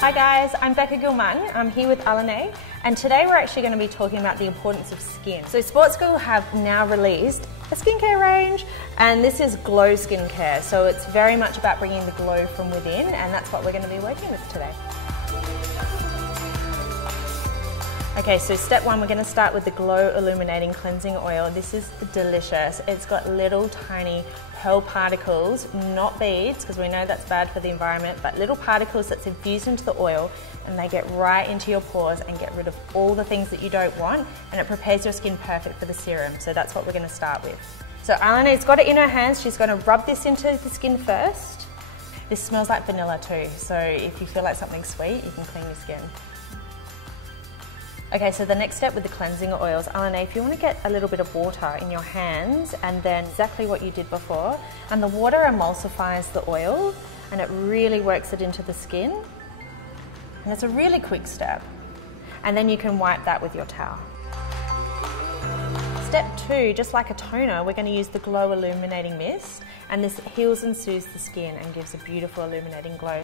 Hi guys, I'm Becca Gilmartin. I'm here with Alane, and today we're actually going to be talking about the importance of skin. So Sportsgirl have now released a skincare range, and this is Glow Skincare. So it's very much about bringing the glow from within, and that's what we're going to be working with today. Okay, so step one, we're going to start with the Glow Illuminating Cleansing Oil. This is delicious. It's got little tiny pearl particles, not beads, because we know that's bad for the environment, but little particles that's infused into the oil, and they get right into your pores and get rid of all the things that you don't want, and it prepares your skin perfect for the serum. So that's what we're going to start with. So Alane's got it in her hands. She's going to rub this into the skin first. This smells like vanilla too, so if you feel like something's sweet, you can clean your skin. Okay, so the next step with the cleansing oils, Alane, if you want to get a little bit of water in your hands, and then exactly what you did before, and the water emulsifies the oil and it really works it into the skin, and it's a really quick step, and then you can wipe that with your towel. Step two, just like a toner, we're going to use the Glow Illuminating Mist, and this heals and soothes the skin and gives a beautiful illuminating glow.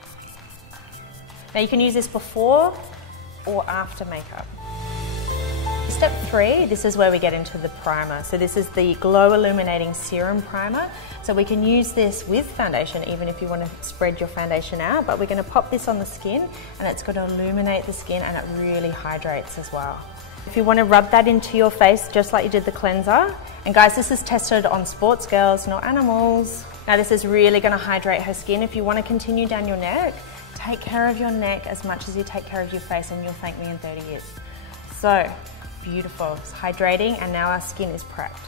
Now you can use this before or after makeup. Step three, this is where we get into the primer. So this is the Glow Illuminating Serum Primer. So we can use this with foundation, even if you want to spread your foundation out, but we're going to pop this on the skin, and it's going to illuminate the skin, and it really hydrates as well. If you want to rub that into your face, just like you did the cleanser, and guys, this is tested on sports girls, not animals. Now this is really going to hydrate her skin. If you want to continue down your neck, take care of your neck as much as you take care of your face, and you'll thank me in 30 years. So, beautiful, it's hydrating, and now our skin is prepped.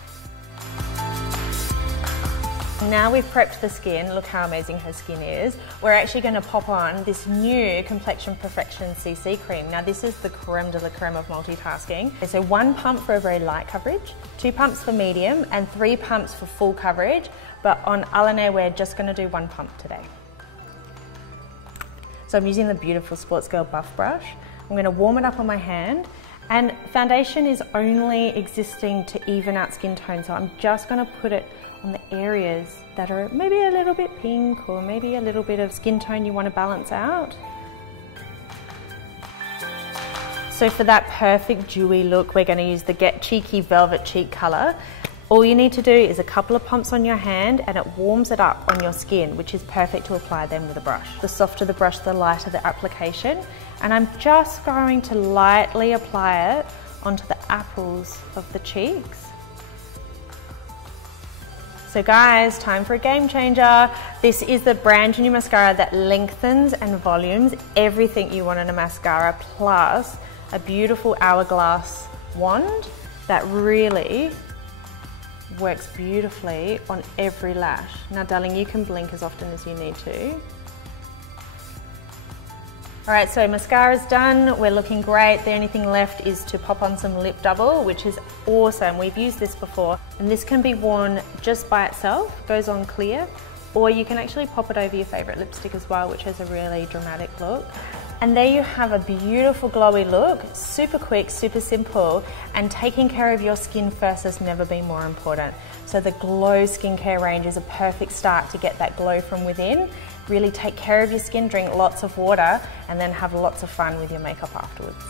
Now we've prepped the skin, look how amazing her skin is. We're actually going to pop on this new Complexion Perfection CC cream. Now this is the creme de la creme of multitasking. So 1 pump for a very light coverage, 2 pumps for medium, and 3 pumps for full coverage. But on Alane, we're just going to do 1 pump today. So I'm using the beautiful Sportsgirl buff brush. I'm going to warm it up on my hand. And foundation is only existing to even out skin tone, so I'm just going to put it on the areas that are maybe a little bit pink, or maybe a little bit of skin tone you want to balance out. So for that perfect dewy look, we're going to use the Get Cheeky Velvet Cheek colour. All you need to do is a couple of pumps on your hand, and it warms it up on your skin, which is perfect to apply then with a brush. The softer the brush, the lighter the application. And I'm just going to lightly apply it onto the apples of the cheeks. So guys, time for a game changer. This is the brand new mascara that lengthens and volumes everything you want in a mascara, plus a beautiful hourglass wand that really works beautifully on every lash. Now darling, you can blink as often as you need to. Alright, so mascara's done, we're looking great. The only thing left is to pop on some lip double, which is awesome. We've used this before, and this can be worn just by itself, goes on clear, or you can actually pop it over your favourite lipstick as well, which has a really dramatic look. And there you have a beautiful glowy look, super quick, super simple, and taking care of your skin first has never been more important. So the Glow Skincare Range is a perfect start to get that glow from within. Really take care of your skin, drink lots of water, and then have lots of fun with your makeup afterwards.